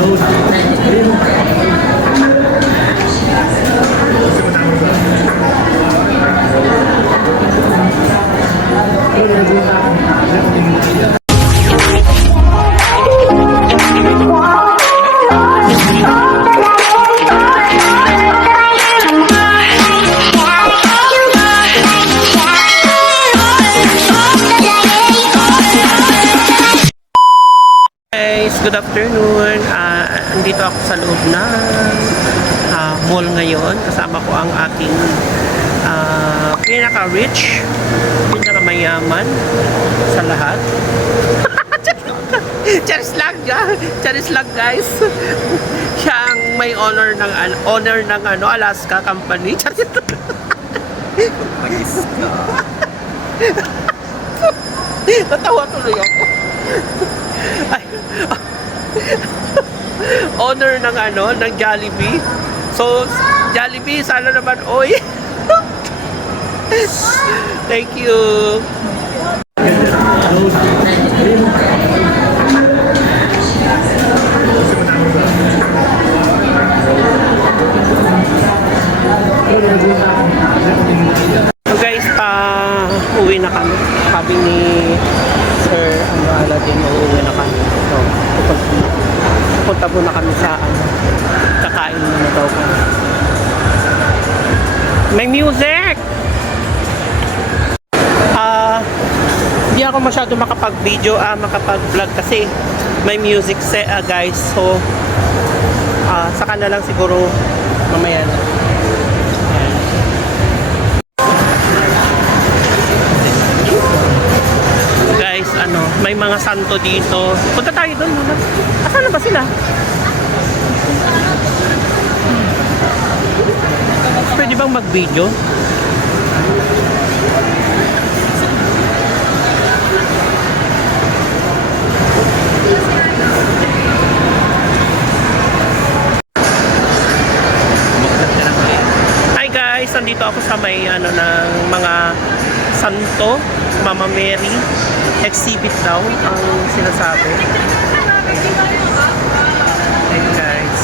都是小孩 good afternoon. Ah, andito ako sa loob ng ah, mall ngayon. Kasama ko ang aking ah, pinaka-rich, pinaka-mayaman sa lahat. Charis lang. Charis lang, guys. Siya ang may honor ng honor ng ano Alaska Company. Charis. Natawa tuloy ako. Honor ng ano, ng Jollibee. So, Jollibee, sana naman, oy. Thank you. So guys, pa uwi na kami. Sabi ni Sir ano, Aladdin, uuwi na kami. So, pupunta, muna kami sa ano, kakain muna daw kami. May music! Ah, hindi ako masyado makapag-video, ah, makapag-vlog kasi may music set, ah, guys. So, ah, saka na lang siguro mamaya na. May mga santo dito. Punta tayo doon. Asan na ba sila? Pwede bang mag-video? Hi guys, nandito ako sa may ano ng mga santo, Mama Mary exhibit daw ang sinasabi. Hey guys,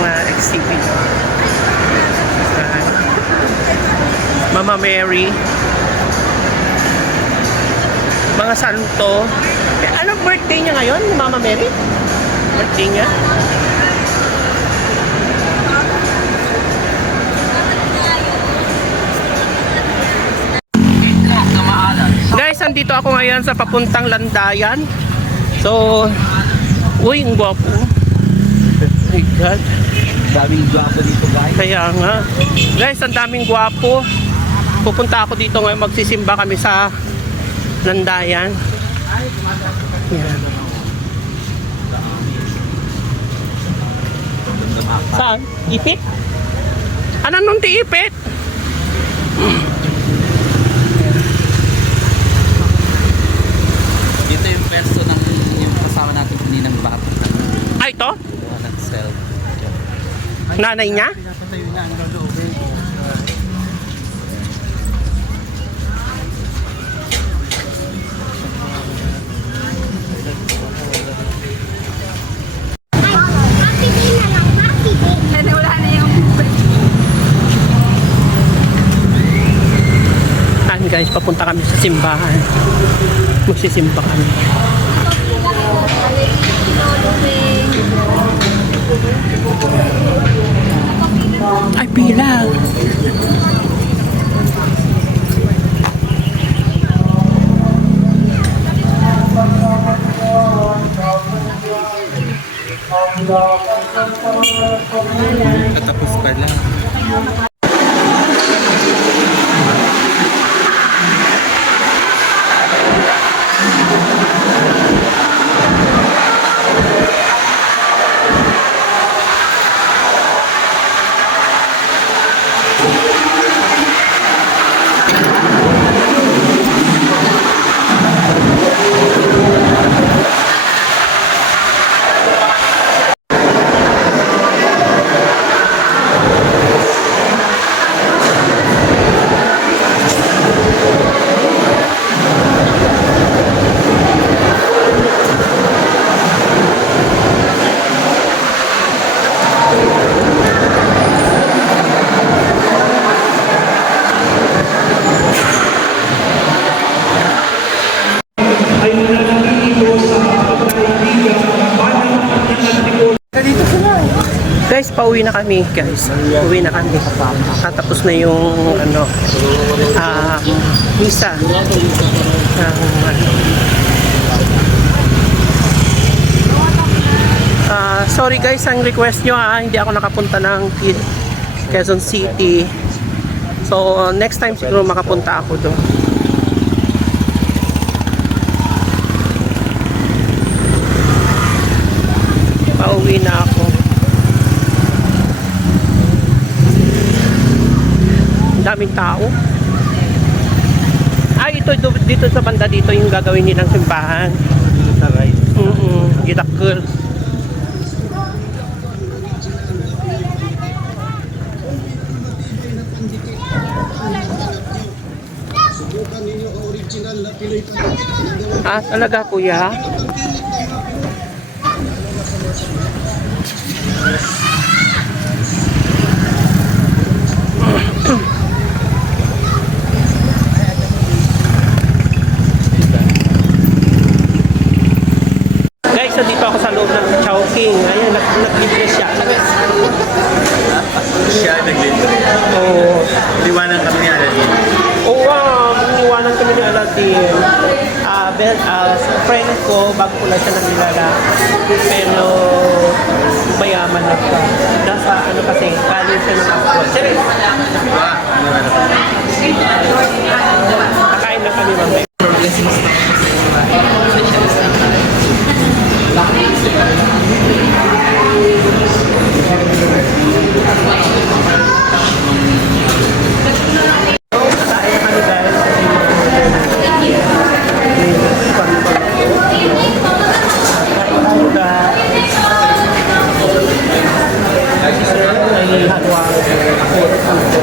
mga exhibit. Ayan. Mama Mary, mga santo. Eh, anong birthday niya ngayon, Mama Mary? Birthday niya? Guys, andito ako ngayon sa papuntang Landayan. So, uy, ang gwapo. Oh my God. Daming gwapo dito guys. Kaya nga. Guys, ang daming gwapo. Pupunta ako dito ngayon. Magsisimba kami sa Landayan. Yan. Saan? Ipit? Ano nung tiipit? Dito yung pwesto ng yung kasama natin kaninang bata. Ay, ito? Yung nag-sell. Nanay niya? Wala na yung Ayan guys, papunta kami sa simbahan. Magsisimba kami. Ay, pila. Katapos pa lang. Pauwi na kami, guys. Uwi na kami. Tatapos na yung, ano, ah, misa. Ano, Ah, sorry guys, ang request nyo ha, hindi ako nakapunta ng Quez- Quezon City. So, next time siguro makapunta ako doon. Pauwi na ako. Daming tao. Ay, ito, ito dito sa banda dito yung gagawin nilang simbahan. Mm-mm, Gidakkel. Ah, talaga kuya? Guys, so dito ako sa loob ng Chowking. Ayan, nag naglibre siya. Siya naglibre. Oo. Liwanag kami ni Aladdin. Oo, wow. Iniwanan kami ni Aladdin. Ah, ben, sa friend ko, bago ko lang siya nakilala. Pero, mayaman na siya. Nasa, ano kasi, galing siya ng abroad. Sir, Ah, liwanag kakain na kami mamaya. Blessings. 你看这玩意